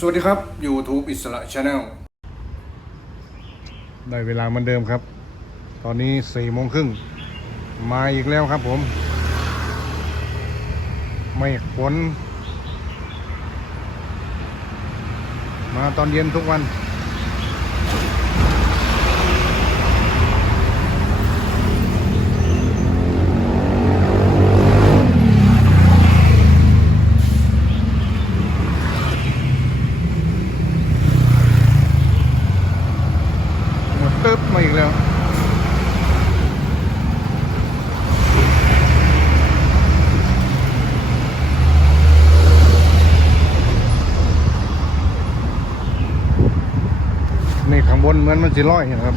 สวัสดีครับ YouTube อิสระ Channel ได้เวลาเหมือนเดิมครับตอนนี้4:30มาอีกแล้วครับผมไม่ฝนมาตอนเย็นทุกวันหมดตึ๊บมาอีกแล้วนี่ข้างบนเหมือนมันจะลอยเห็นครับ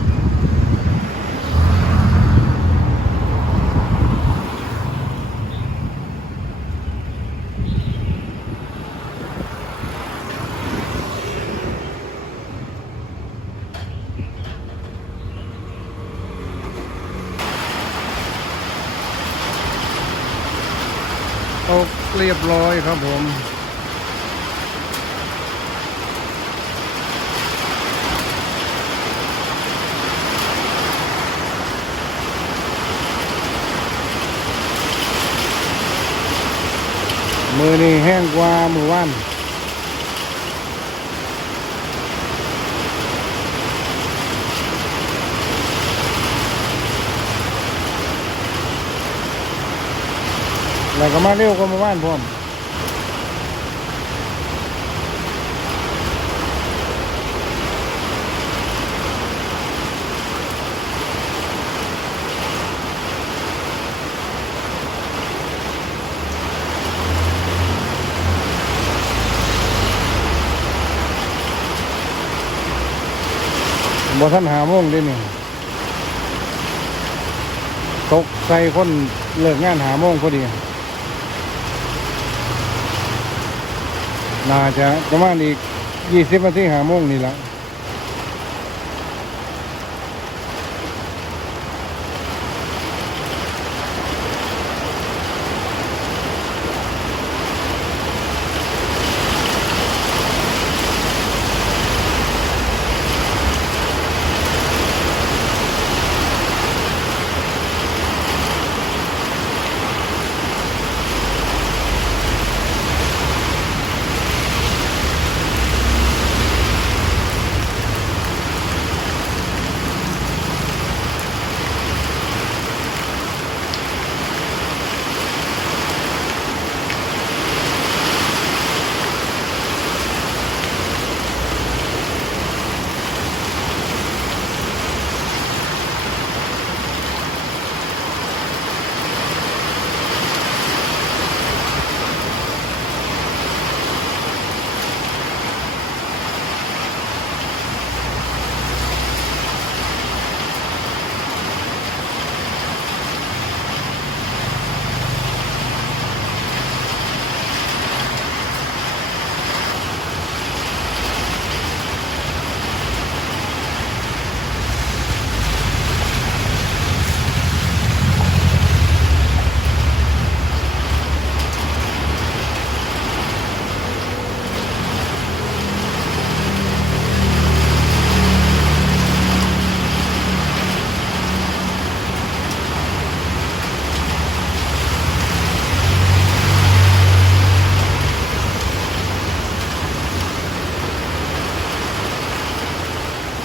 ตกเรียบร้อยครับผมมือนี่แห้งกว่ามือว่านแล้วก็มาเร็วกว่ามือว่านพร้อมบ่ทัน5 โมงเด้นี่ตกใส่คนเลิกงาน5 โมงพอดีน่าจะประมาณอีก20 นาที5 โมงนี่แหละ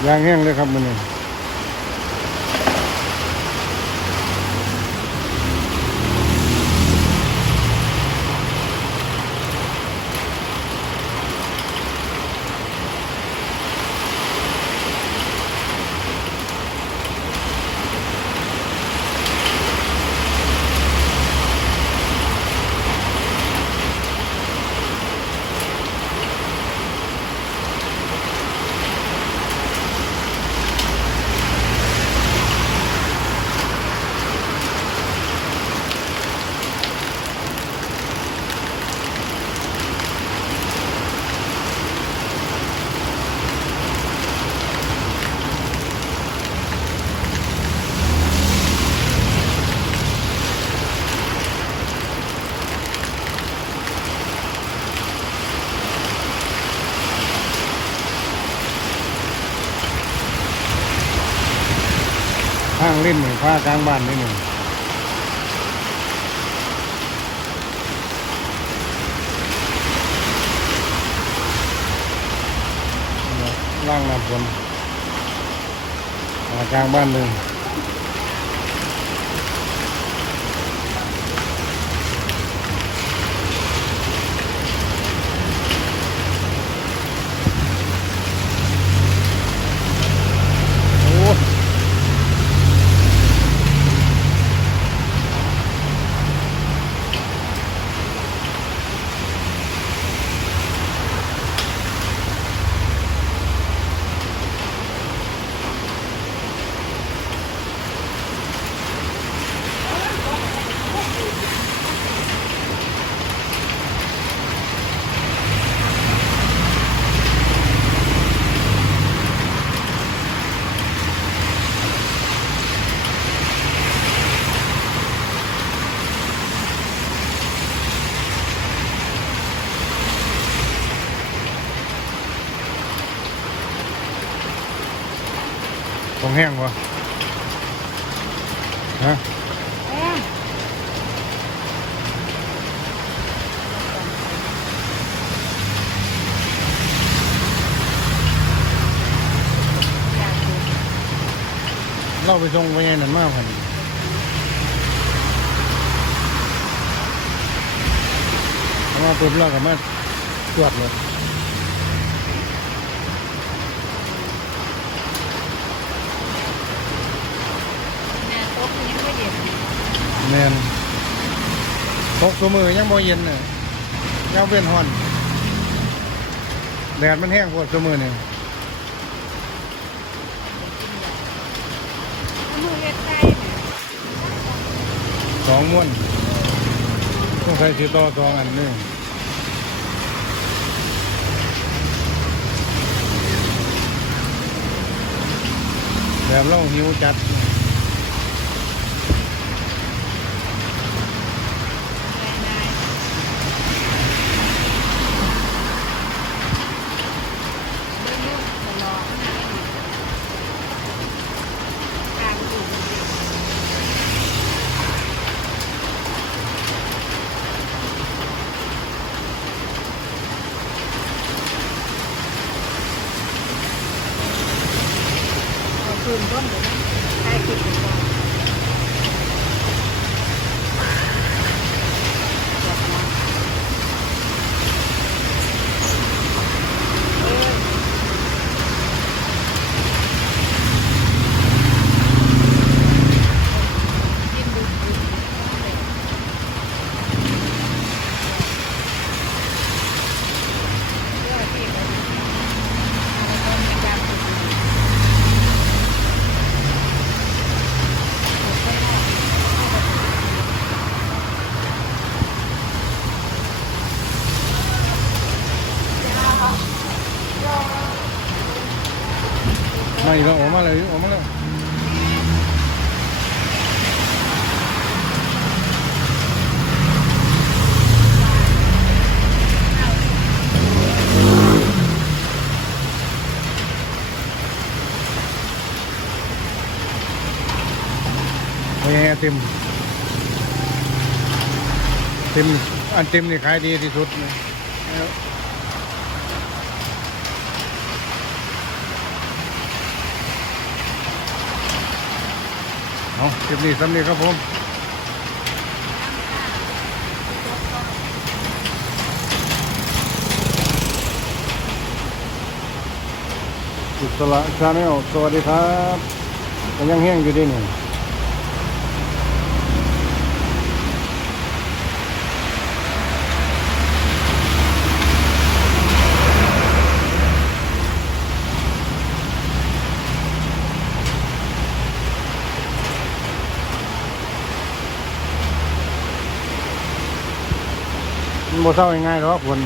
ยางแห้งเลยครับมันนี่ ห้างเล่นหนึ่งผ้ากลางบ้านนี่หนึ่งล่างน้ำฝนกลางบ้านเลยของแห้งวะฮะเล่าไปส่งไปไงนั่นมากพันเอามาปุ๊บเราก็มาตรวจเลยแมนตกตัวมือยังบ่เย็นน่ะยังเป็นฮ้อนแดดมันแห้งปวดตัวมือนี่สองม้วนต้องใส่สีต่อสองอันนี่แบบเราหิวจัดคืนต้นหรือใช่คืนต้นไม่แล้วออกมาเลยออกมาแล้วโอ้ยเต็มอันเต็มนี่ขายดีที่สุดเลยเอาคลิปนี้สำเร็จครับผมอิสระชาแนลสวัสดีครับยังแห้งอยู่ดีหนึ่งมันบ่เศร้าง่ายๆหรอกคน